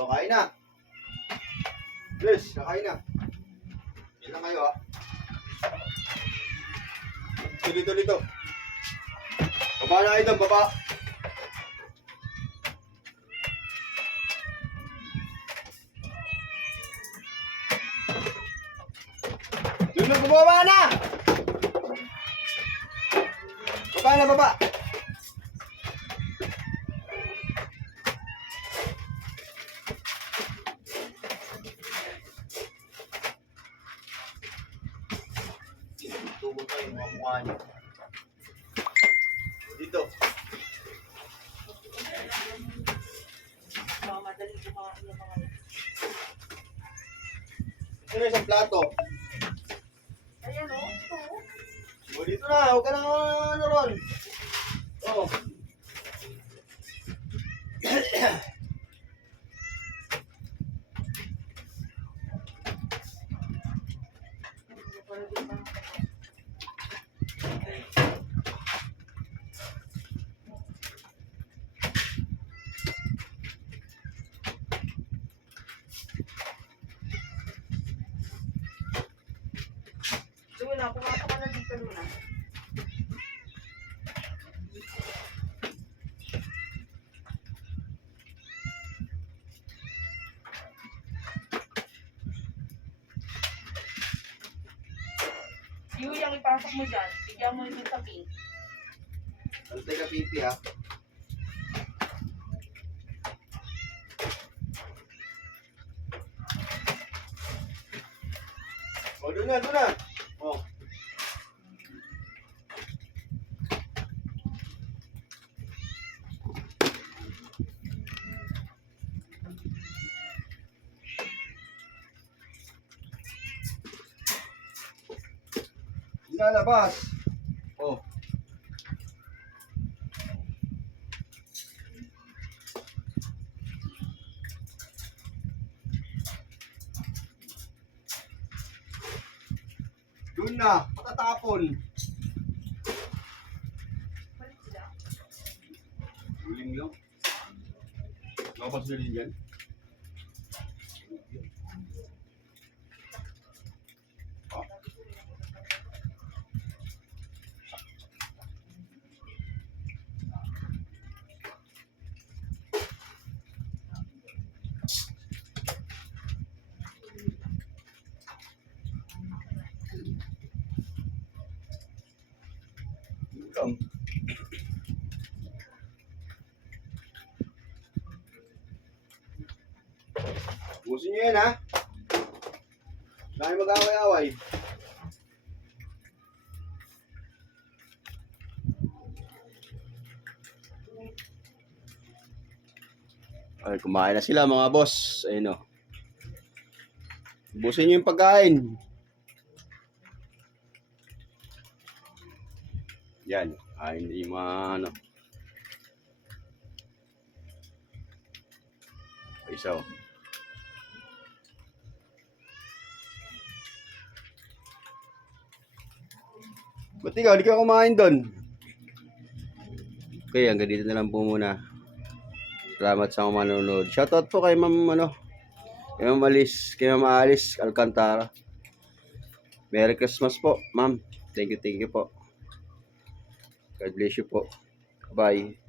O, na. Yes, kakain na. Yan lang kayo, ha. Dito, dito, dito. Baba na kayo baba. Doon na, bumaba na! Baba na, baba. Dito. Ito na isang plato. Ayan o, ito o. O, dito na. Huwag ka na ano ron. Oh. Luna, pumasok ka na dito, Luna. Yung yung ipasok mo dyan, bigyan mo yung sa pink. Antay ka pipi ha. O, doon na, doon na. Lalabas. Oh. Doon na, sila. Huling lang. Nakapas na rin yan. Come. Busin nyo yan ha. Dahil mag-away-away. Ay, kumain na sila mga boss. Ayun o. Busin nyo yung pagkain. Yan. Ay, hindi mga ano. Isa o. Ba't ikaw, di ka kumain doon? Okay, hanggang dito na lang po muna. Salamat sa mga manonood. Shoutout po kay Ma'am, ano, kay Ma'am Alice, kay Ma'am Alice Alcantara. Merry Christmas po, Ma'am. Thank you, thank you po. God bless you po. Bye.